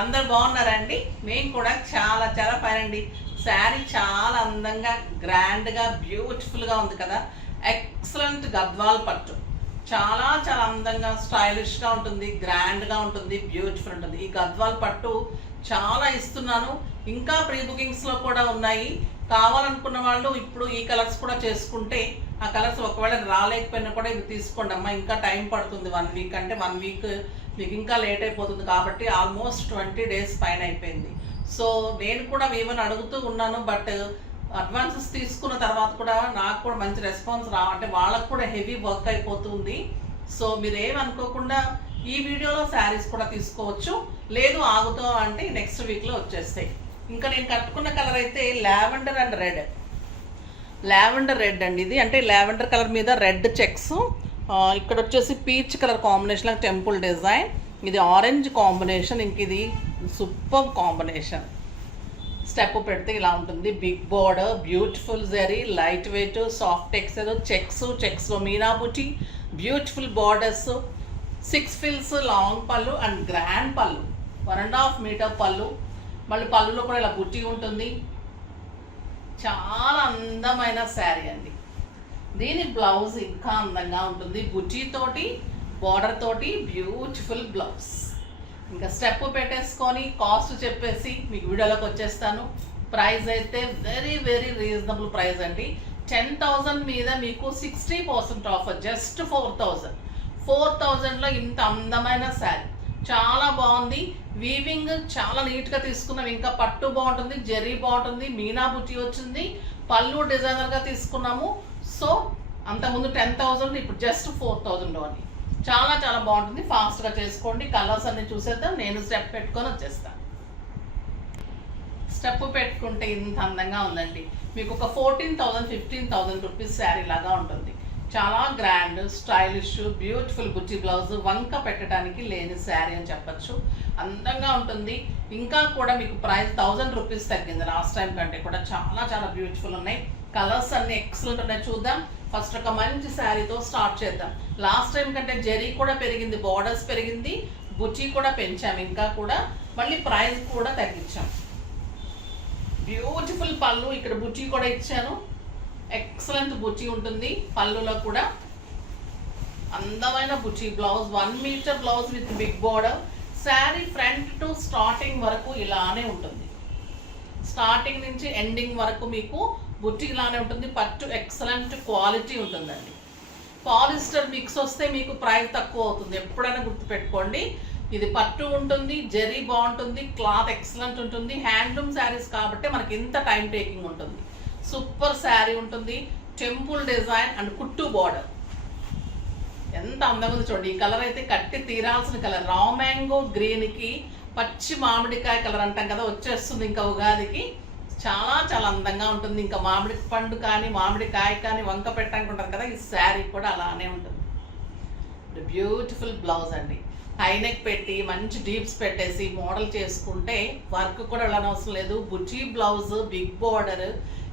అందరు బాగున్నారండి. మేము కూడా చాలా చాలా ఫైన్ అండి. శారీ చాలా అందంగా గ్రాండ్గా బ్యూటిఫుల్గా ఉంది కదా. ఎక్సలెంట్ గద్వాల్ పట్టు చాలా చాలా అందంగా స్టైలిష్గా ఉంటుంది, గ్రాండ్గా ఉంటుంది, బ్యూటిఫుల్ ఉంటుంది. ఈ గద్వాల్ పట్టు చాలా ఇస్తున్నాను. ఇంకా ప్రీ బుకింగ్స్లో కూడా ఉన్నాయి. కావాలనుకున్న వాళ్ళు ఇప్పుడు ఈ కలర్స్ కూడా చేసుకుంటే ఆ కలర్స్ ఒకవేళ రాలేకపోయినా కూడా ఇవి తీసుకోండి అమ్మా. ఇంకా టైం పడుతుంది, 1 వీక్ అంటే 1 వీక్ మీకు ఇంకా లేట్ అయిపోతుంది కాబట్టి ఆల్మోస్ట్ 20 days పైన అయిపోయింది. సో నేను కూడా ఏమని అడుగుతూ ఉన్నాను, బట్ అడ్వాన్సెస్ తీసుకున్న తర్వాత కూడా నాకు కూడా మంచి రెస్పాన్స్ అంటే వాళ్ళకు కూడా హెవీ వర్క్ అయిపోతుంది. సో మీరు ఏమనుకోకుండా ఈ వీడియోలో శారీస్ కూడా తీసుకోవచ్చు, లేదు ఆగుతో అంటే నెక్స్ట్ వీక్లో వచ్చేస్తాయి. ఇంకా నేను కట్టుకున్న కలర్ అయితే lavender and red. Lavender red అండి ఇది, అంటే లావెండర్ కలర్ మీద రెడ్ చెక్స్, ఇక్కడ వచ్చేసి peach colour combination, temple design, ఇది ఆరెంజ్ కాంబినేషన్. ఇంక ఇది సూపర్ కాంబినేషన్. స్టెప్ పెడితే ఇలా ఉంటుంది. Big border, beautiful zari, light weight, soft texture, చెక్స్లో మీనా బుటీ, beautiful borders, 6 fills, long pallu and grand pallu, 1.5 meter పళ్ళు. మళ్ళీ పళ్ళులో కూడా ఇలా బుట్టి ఉంటుంది. చాలా అందమైన శారీ అండి. దీని బ్లౌజ్ ఇంకా అందంగా ఉంటుంది, బుట్టీతోటి బార్డర్ తోటి బ్యూటిఫుల్ బ్లౌజ్. ఇంకా స్టెప్ పెట్టేసుకొని కాస్ట్ చెప్పేసి మీకు వీడియోలోకి వచ్చేస్తాను. ప్రైస్ అయితే వెరీ వెరీ రీజనబుల్ ప్రైస్ అండి. 10,000 మీద మీకు 60% ఆఫర్, జస్ట్ 4,000లో ఇంత అందమైన శారీ చాలా బాగుంది. వీవింగ్ చాలా నీట్గా తీసుకున్నాం. ఇంకా పట్టు బాగుంటుంది, జరీ బాగుంటుంది, మీనా బుట్టి వచ్చింది, పళ్ళు డిజైనర్గా తీసుకున్నాము. సో అంతకుముందు 10,000, ఇప్పుడు జస్ట్ 4,000 అని చాలా చాలా బాగుంటుంది. ఫాస్ట్గా చేసుకోండి. కలర్స్ అన్ని చూసేద్దాం. నేను స్టెప్ పెట్టుకొని వచ్చేస్తాను. స్టెప్ పెట్టుకుంటే ఇంత అందంగా ఉందండి. మీకు ఒక 14,000 15,000 రూపీస్ శారీ లాగా ఉంటుంది. చాలా గ్రాండ్, స్టైలిష్, బ్యూటిఫుల్ బుట్టి బ్లౌజ్, వంక పెట్టడానికి లేని శారీ అని చెప్పచ్చు. అందంగా ఉంటుంది. ఇంకా కూడా మీకు ప్రైస్ 1000 రూపీస్ తగ్గింది లాస్ట్ టైం కంటే కూడా. చాలా చాలా బ్యూటిఫుల్ ఉన్నాయి. కలర్స్ అన్ని ఎక్సలెంట్ ఉన్నాయి. చూద్దాం. ఫస్ట్ ఒక మంచి శారీతో స్టార్ట్ చేద్దాం. లాస్ట్ టైం కంటే జరీ కూడా పెరిగింది, బార్డర్స్ పెరిగింది, బుట్టి కూడా పెంచాము. ఇంకా కూడా మళ్ళీ ప్రైస్ కూడా తగ్గించాం. బ్యూటిఫుల్ పళ్ళు, ఇక్కడ బుట్టి కూడా ఇచ్చాను. ఎక్సలెంట్ బుట్టి ఉంటుంది. పళ్ళులో కూడా అందమైన బుట్టి blouse, 1 meter blouse with big border. Sari front to starting వరకు ఇలానే ఉంటుంది. స్టార్టింగ్ నుంచి ఎండింగ్ వరకు మీకు బుట్టి ఇలానే ఉంటుంది. పట్టు ఎక్సలెంట్ క్వాలిటీ ఉంటుందండి. పాలిస్టర్ మిక్స్ వస్తే మీకు ప్రైస్ తక్కువ అవుతుంది, ఎప్పుడైనా గుర్తుపెట్టుకోండి. ఇది పట్టు ఉంటుంది, జరీ బాగుంటుంది, క్లాత్ ఎక్సలెంట్ ఉంటుంది. హ్యాండ్లూమ్ శారీస్ కాబట్టి మనకి ఇంత టైం టేకింగ్ ఉంటుంది. సూపర్ శారీ ఉంటుంది. టెంపుల్ డిజైన్ అండ్ కుట్టు బార్డర్ ఎంత అందంగా ఉంది చూడండి. ఈ కలర్ అయితే కట్టి తీరాల్సిన కలర్. రా మ్యాంగో గ్రీన్కి పచ్చి మామిడికాయ కలర్ అంటాం కదా, వచ్చేస్తుంది ఇంకా ఉగాదికి. చాలా చాలా అందంగా ఉంటుంది. ఇంకా మామిడి పండు కానీ మామిడికాయ కానీ వంక పెట్టాలనుకుంటారు కదా, ఈ శారీ కూడా అలానే ఉంటుంది. బ్యూటిఫుల్ బ్లౌజ్ అండి. హైనెక్ పెట్టి మంచి డీప్స్ పెట్టేసి మోడల్ చేసుకుంటే వర్క్ కూడా వెళ్ళనవసరం లేదు. బుట్టి blouse, big border,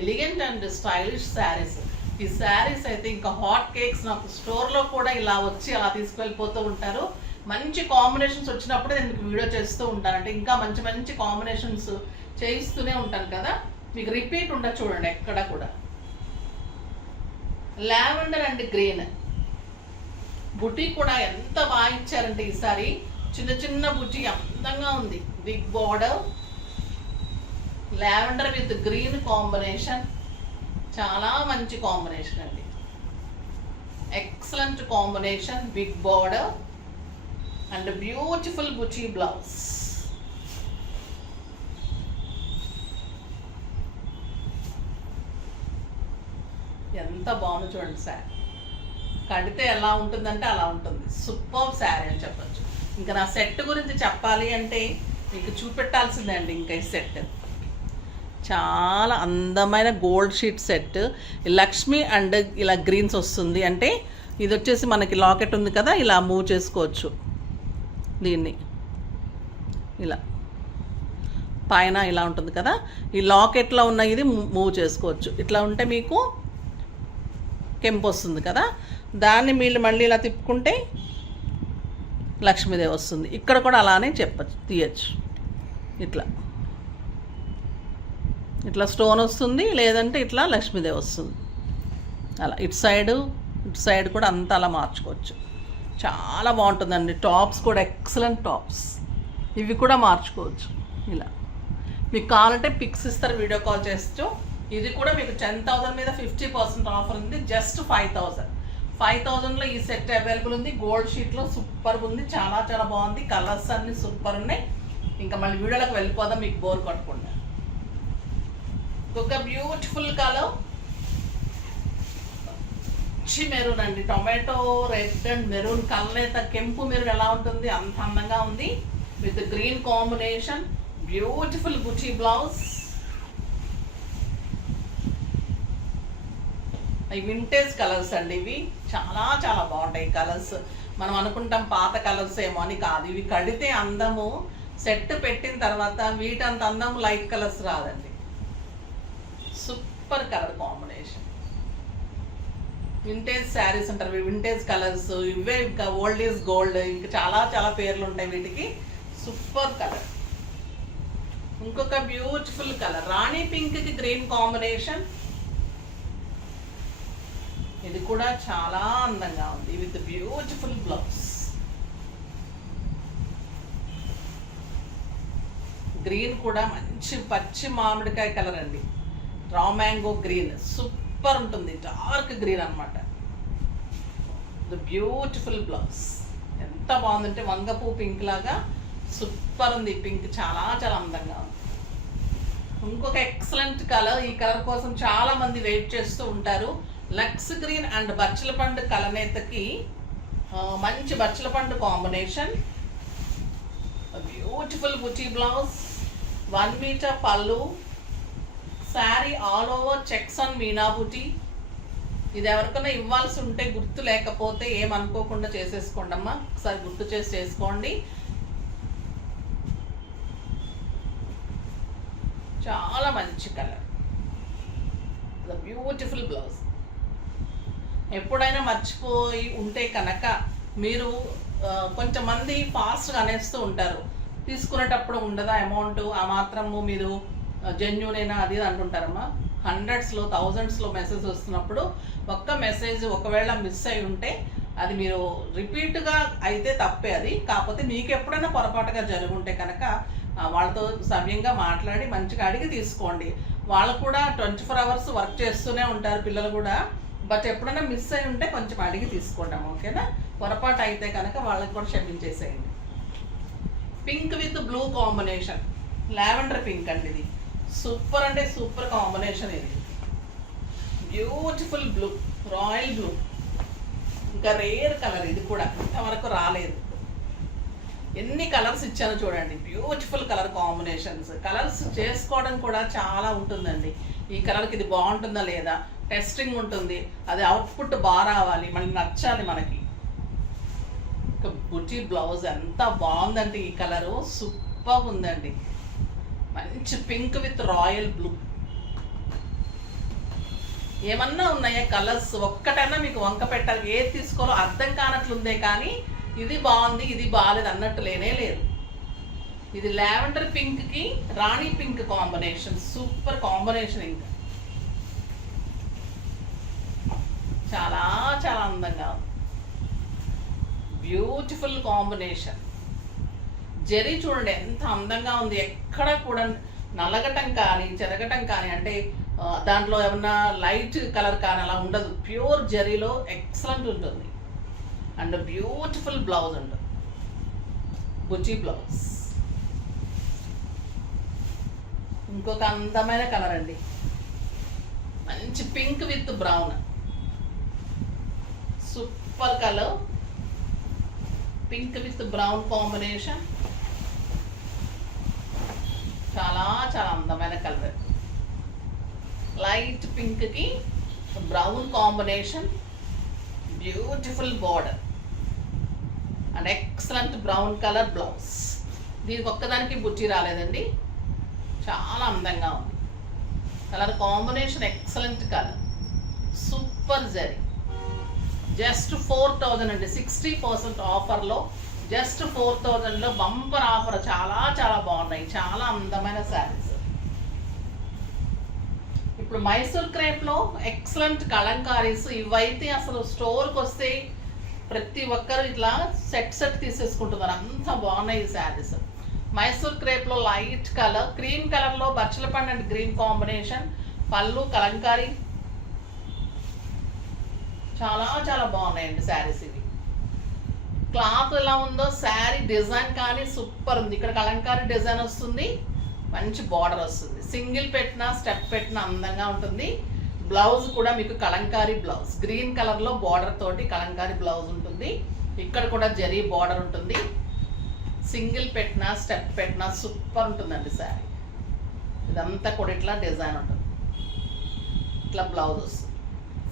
elegant and stylish saris. ఈ శారీస్ అయితే ఇంకా హాట్ కేక్స్. నాకు స్టోర్లో కూడా ఇలా వచ్చి అలా తీసుకెళ్ళిపోతూ ఉంటారు. మంచి కాంబినేషన్స్ వచ్చినప్పుడు నేను మీకు వీడియో చేస్తూ ఉంటాను. అంటే ఇంకా మంచి మంచి కాంబినేషన్స్ చేయిస్తూనే ఉంటాను కదా, మీకు రిపీట్ ఉండదు చూడండి ఎక్కడ కూడా. లావెండర్ అండ్ గ్రీన్ బుటీ కూడా ఎంత బాగా ఇచ్చారంటే ఈసారి. చిన్న చిన్న బుటీ అందంగా ఉంది. Big border, lavender with green combination, చాలా మంచి కాంబినేషన్ అండి. Excellent combination. Big border and beautiful బుటీ బ్లౌజ్. ఎంత బాగుంది చూడండి శారీ. కడితే ఎలా ఉంటుందంటే అలా ఉంటుంది. సూపర్ శారీ అని చెప్పచ్చు. ఇంకా నా సెట్ గురించి చెప్పాలి అంటే మీకు చూపెట్టాల్సిందే అండి. ఇంకా ఈ సెట్ చాలా అందమైన gold sheet set. Lakshmi and ఇలా గ్రీన్స్ వస్తుంది. అంటే ఇది వచ్చేసి మనకి లాకెట్ ఉంది కదా, ఇలా మూవ్ చేసుకోవచ్చు. దీన్ని ఇలా పైన ఇలా ఉంటుంది కదా, ఈ లాకెట్లో ఉన్న ఇది మూవ్ చేసుకోవచ్చు. ఇట్లా ఉంటే మీకు కెంపు వస్తుంది కదా, దాన్ని మీరు మళ్ళీ ఇలా తిప్పుకుంటే లక్ష్మీదేవి వస్తుంది. ఇక్కడ కూడా అలానే తీయచ్చు. ఇట్లా ఇట్లా స్టోన్ వస్తుంది, లేదంటే ఇట్లా లక్ష్మీదేవి వస్తుంది. అలా ఇటు సైడ్ కూడా అంతా అలా మార్చుకోవచ్చు. చాలా బాగుంటుందండి. టాప్స్ కూడా ఎక్సలెంట్ టాప్స్. ఇవి కూడా మార్చుకోవచ్చు. ఇలా మీకు కావాలంటే పిక్స్ ఇస్తారు, వీడియో కాల్ చేస్తూ. ఇది కూడా మీకు 10,000 మీద 50% ఆఫర్ ఉంది. జస్ట్ 5,000లో ఈ సెట్ అవైలబుల్ ఉంది. గోల్డ్ షీట్లో సూపర్ ఉంది, చాలా చాలా బాగుంది. కలర్స్ అన్నీ సూపర్ ఉన్నాయి. ఇంకా మళ్ళీ వీడియోలోకి వెళ్ళిపోదాం, మీకు బోర్ కొట్టకుండా. ఒక బ్యూటిఫుల్ కలర్ మంచి మెరూన్ అండి. Tomato red and maroon colour, కెంపు మెరూన్ ఎలా ఉంటుంది అంత అందంగా ఉంది. విత్ గ్రీన్ కాంబినేషన్, బ్యూటిఫుల్ బుటీ బ్లౌజ్. అవి వింటేజ్ కలర్స్ అండి. ఇవి చాలా చాలా బాగుంటాయి కలర్స్. మనం అనుకుంటాం పాత కలర్స్ ఏమో అని, కాదు. ఇవి కడితే అందము, సెట్ పెట్టిన తర్వాత వీటంత అందం లైట్ కలర్స్ రాదండి. Super colour combination. Vintage saris అంటారు, వింటేజ్ కలర్స్ ఇవే. ఇంకా ఓల్డ్ ఈజ్ గోల్డ్, ఇంకా చాలా చాలా పేర్లు ఉంటాయి వీటికి. Super colour. ఇంకొక బ్యూటిఫుల్ కలర్ రాణి పింక్ కి గ్రీన్ కాంబినేషన్. ఇది కూడా చాలా అందంగా ఉంది విత్ బ్యూటిఫుల్ బ్లౌజ్. గ్రీన్ కూడా మంచి పచ్చి మామిడికాయ కలర్ అండి. రా మ్యాంగో గ్రీన్ సూపర్ ఉంటుంది, డార్క్ గ్రీన్ అనమాట. ది బ్యూటిఫుల్ బ్లౌజ్ ఎంత బాగుందంటే వంగపూ పింక్ లాగా సూపర్ ఉంది. పింక్ చాలా చాలా అందంగా ఉంది. ఇంకొక ఎక్సలెంట్ కలర్, ఈ కలర్ కోసం చాలా మంది వెయిట్ చేస్తూ ఉంటారు. లక్స్ గ్రీన్ అండ్ బచ్చల పండు కలనేతకి మంచి బచ్చల పండు కాంబినేషన్. బ్యూటిఫుల్ బుటీ బ్లౌజ్, 1 మీటర్ పళ్ళు, sari all over checks and Meena బుటీ. ఇది ఎవరికైనా ఇవ్వాల్సి ఉంటే గుర్తు లేకపోతే ఏమనుకోకుండా చేసేసుకోండి అమ్మా, ఒకసారి గుర్తు చేసి చేసుకోండి. చాలా మంచి కలర్, బ్యూటిఫుల్ బ్లౌజ్. ఎప్పుడైనా మర్చిపోయి ఉంటే కనుక మీరు కొంతమంది ఫాస్ట్గా అనేస్తూ ఉంటారు, తీసుకునేటప్పుడు ఉండదా అమౌంట్, ఆ మాత్రము మీరు జెన్యూనేనా అది అంటుంటారమ్మా. 100s, 1000s మెసేజ్ వస్తున్నప్పుడు ఒక్క మెసేజ్ ఒకవేళ మిస్ అయి ఉంటే అది మీరు రిపీట్గా అయితే తప్పే అది. కాకపోతే మీకు ఎప్పుడైనా పొరపాటుగా జరుగుంటే కనుక వాళ్ళతో సవ్యంగా మాట్లాడి మంచిగా అడిగి తీసుకోండి. వాళ్ళు కూడా 24 hours వర్క్ చేస్తూనే ఉంటారు పిల్లలు కూడా. బట్ ఎప్పుడైనా మిస్ అయి ఉంటే కొంచెం అడిగి తీసుకుంటాం, ఓకేనా. పొరపాటు అయితే కనుక వాళ్ళకి కూడా క్షమించేసేయండి. Pink with blue combination, lavender pink అండి. ఇది సూపర్ అంటే సూపర్ కాంబినేషన్. ఇది బ్యూటిఫుల్ బ్లూ, రాయల్ బ్లూ. ఇంకా రేర్ కలర్, ఇది కూడా ఇంతవరకు రాలేదు. ఎన్ని కలర్స్ ఇచ్చానో చూడండి. Beautiful colour combinations. కలర్స్ చేసుకోవడం కూడా చాలా ఉంటుందండి. ఈ కలర్కి ఇది బాగుంటుందా లేదా టెస్టింగ్ ఉంటుంది, అది అవుట్పుట్ బాగా రావాలి, మనకి నచ్చాలి మనకి. ఇంకా బుటీ బ్లౌజ్ ఎంత బాగుందండి. ఈ కలరు సూపర్ ఉందండి. మంచి పింక్ విత్ రాయల్ బ్లూ. ఏమన్నా ఉన్నాయా కలర్స్? ఒక్కటైనా మీకు వంక పెట్టాలి, ఏది తీసుకోవాలో అర్థం కానట్లుందే. కానీ ఇది బాగుంది ఇది బాగాలేదు అన్నట్టు లేనే లేదు. ఇది లావెండర్ పింక్కి రాణి పింక్ కాంబినేషన్, సూపర్ కాంబినేషన్. ఇంకా చాలా చాలా అందంగా ఉంది. Beautiful combination. జరీ చూడండి ఎంత అందంగా ఉంది. ఎక్కడ కూడా నలగటం కానీ చెరగటం కానీ, అంటే దాంట్లో ఏమన్నా లైట్ కలర్ కానీ అలా ఉండదు. ప్యూర్ జరీలో ఎక్సలెంట్ ఉంటుంది. అండ్ బ్యూటిఫుల్ బ్లౌజ్ ఉంటుంది, బుటీ బ్లౌజ్. ఇంకొక అందమైన కలర్ అండి, మంచి pink with brown. Super colour, pink with brown combination. చాలా చాలా అందమైన కలర్. లైట్ పింక్కి brown combination, beautiful border and excellent brown colour blouse. దీనికి ఒక్కదానికి బుట్టి రాలేదండి, చాలా అందంగా ఉంది. Colour combination excellent colour, super zari. Just 4,000 అండి. 60% ఆఫర్లో జస్ట్ 4000లో బంపర్ ఆఫర్. చాలా చాలా బాగున్నాయి, చాలా అందమైన శారీస్. ఇప్పుడు మైసూర్ క్రేప్లో ఎక్సలెంట్ కలంకారీస్. ఇవైతే అసలు స్టోర్కి వస్తే ప్రతి ఒక్కరు ఇట్లా సెట్ తీసేసుకుంటున్నారు, అంత బాగున్నాయి ఈ శారీస్. మైసూర్ క్రేప్లో లైట్ కలర్, క్రీమ్ కలర్లో బచ్చల పండు అండ్ గ్రీన్ కాంబినేషన్, పళ్ళు కలంకారీ. చాలా చాలా బాగున్నాయండి శారీస్ ఇవి. క్లాత్ ఎలా ఉందో, శారీ డిజైన్ కానీ సూపర్ ఉంది. ఇక్కడ కలంకారీ డిజైన్ వస్తుంది, మంచి బార్డర్ వస్తుంది. సింగిల్ పెట్టినా స్టెప్ పెట్టినా అందంగా ఉంటుంది. బ్లౌజ్ కూడా మీకు కలంకారీ బ్లౌజ్, గ్రీన్ కలర్లో బార్డర్ తోటి కలంకారీ బ్లౌజ్ ఉంటుంది. ఇక్కడ కూడా జరీ బార్డర్ ఉంటుంది. సింగిల్ పెట్టినా స్టెప్ పెట్టినా సూపర్ ఉంటుందండి శారీ. ఇదంతా కూడా ఇట్లా డిజైన్ ఉంటుంది, ఇట్లా బ్లౌజ్ వస్తుంది.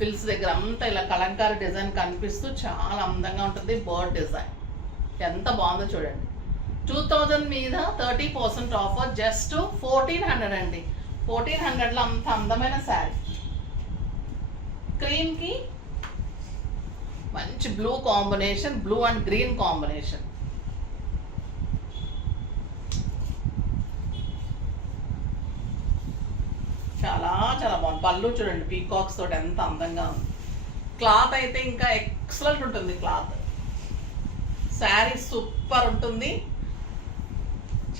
ఫిల్స్ దగ్గర అంతా ఇలా కలంకారీ డిజైన్ కనిపిస్తూ చాలా అందంగా ఉంటుంది. బర్డ్ డిజైన్ ఎంత బాగుందో చూడండి. 2000 మీద 30% ఆఫర్, జస్ట్ 1400 అండి. 1400లో అంత అందమైన శారీ. క్రీమ్కి మంచి blue combination, blue and green combination. చాలా చాలా బాగుంది. పళ్ళు చూడండి పీకాక్స్ తోటి ఎంత అందంగా ఉంది. క్లాత్ అయితే ఇంకా ఎక్సలెంట్ ఉంటుంది. క్లాత్ శారీ సూపర్ ఉంటుంది.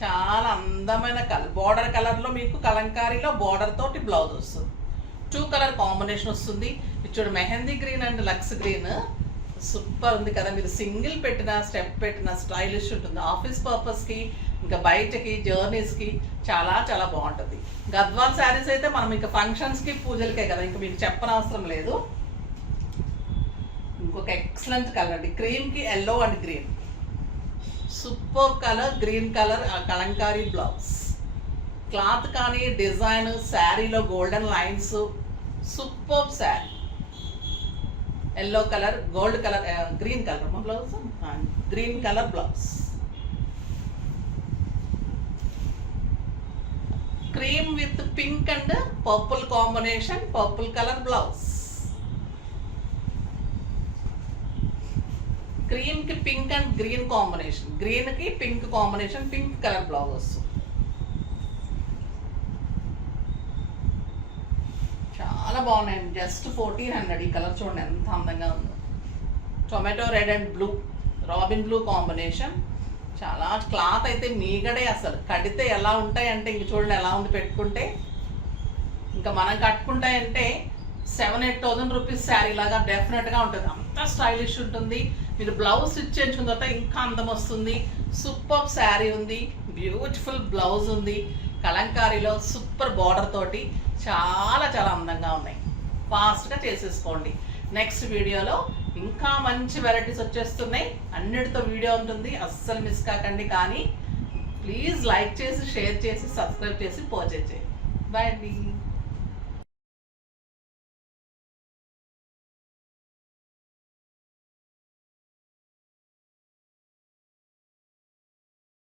చాలా అందమైన కలర్, బార్డర్ కలర్లో మీకు కలంకారీలో బార్డర్ తోటి బ్లౌజ్ వస్తుంది. 2 కలర్ కాంబినేషన్ వస్తుంది. చూడు mehndi green and lux green super ఉంది కదా. మీరు సింగిల్ పెట్టినా స్టెప్ పెట్టినా స్టైలిష్ ఉంటుంది. ఆఫీస్ పర్పస్కి, ఇంకా బయటకి, జర్నీస్కి చాలా చాలా బాగుంటుంది. గద్వాల్ శారీస్ అయితే మనం ఇంకా ఫంక్షన్స్కి పూజలకే కదా, ఇంకా మీకు చెప్పనవసరం లేదు. ఇంకొక ఎక్సలెంట్ కలర్ అండి, క్రీమ్కి yellow and green, super colour. Green colour kalamkari blouse. Cloth కానీ డిజైన్, శారీలో golden lines, super sari. Yellow colour, gold colour, green colour blouse, green colour blouse. Cream with pink and purple combination, purple colour blouse. Cream కి pink and green combination, green కి pink combination, pink colour blouse వస్తుంది. చాలా బాగున్నాయండి. Just 1400. ఈ colour చూడండి ఎంత అందంగా ఉందో. Tomato red and blue, robin blue combination. చాలా క్లాత్ అయితే మీగడే, అసలు కడితే ఎలా ఉంటాయంటే ఇంక చూడండి ఎలా ఉంది పెట్టుకుంటే. ఇంకా మనం కట్టుకుంటాయంటే 7,000-8,000 రూపీస్ శారీ లాగా డెఫినెట్గా ఉంటుంది. అంత స్టైలిష్ ఉంటుంది. మీరు బ్లౌజ్ స్టిచ్ చేయించుకున్న తర్వాత ఇంకా అందం వస్తుంది. సూపర్ శారీ ఉంది, బ్యూటిఫుల్ బ్లౌజ్ ఉంది, కలంకారీలో సూపర్ బార్డర్ తోటి చాలా చాలా అందంగా ఉన్నాయి. ఫాస్ట్గా చేసేసుకోండి. నెక్స్ట్ వీడియోలో ఇంకా మంచి వెరైటీస్ వచ్చేస్తున్నాయి. అన్నిటితో వీడియో ఉంటుంది, అస్సలు మిస్ కాకండి. కానీ ప్లీజ్ లైక్ చేసి, షేర్ చేసి, సబ్స్క్రైబ్ చేసి, పర్చేజ్ చేయండి. బాయ్ అండి.